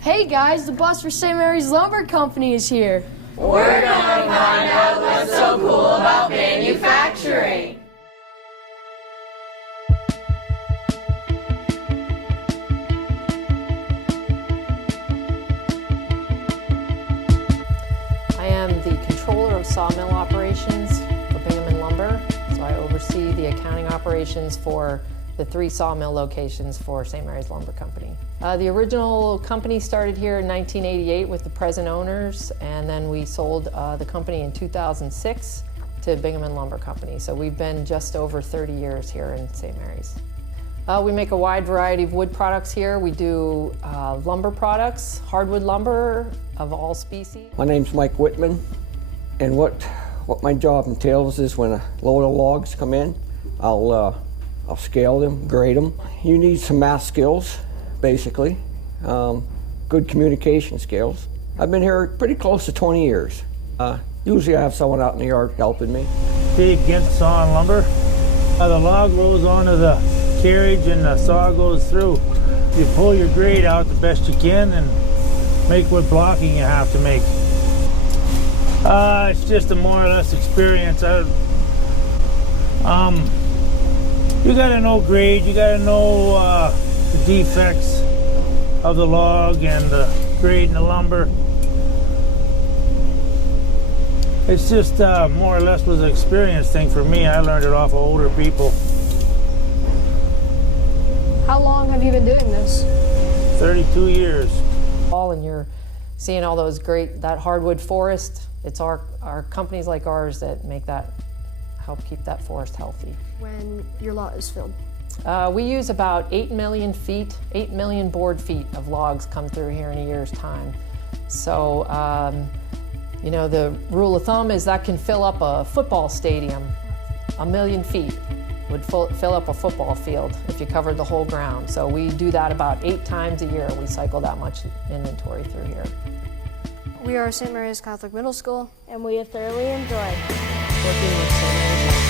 Hey guys, the bus for St. Mary's Lumber Company is here. We're gonna find out what's so cool about manufacturing. I am the controller of sawmill operations for Bingham & Lumber, so I oversee the accounting operations for the 3 sawmill locations for St. Mary's Lumber Company. The original company started here in 1988 with the present owners, and then we sold the company in 2006 to Bingham & Lumber Company. So we've been just over 30 years here in St. Mary's. We make a wide variety of wood products here. We do lumber products, hardwood lumber of all species. My name's Mike Whitman, and what my job entails is when a load of logs come in, I'll scale them, grade them. You need some math skills, basically, good communication skills. I've been here pretty close to 20 years. Usually I have someone out in the yard helping me. Dave Gintz sawing lumber. The log rolls onto the carriage and the saw goes through. You pull your grade out the best you can and make what blocking you have to make. It's just a more or less experience. You gotta know grade, you gotta know the defects of the log and the grade in the lumber. It's just more or less was an experience thing for me. I learned it off of older people. How long have you been doing this? 32 years. And you're seeing all those that hardwood forest. It's our companies like ours that make that, help keep that forest healthy. When your lot is filled? We use about 8 million board feet of logs come through here in a year's time. So, you know, the rule of thumb is that can fill up a football stadium. 1 million feet would fill up a football field if you covered the whole ground. So we do that about 8 times a year. We cycle that much inventory through here. We are St. Mary's Catholic Middle School, and we have thoroughly enjoyed working with St. Mary's.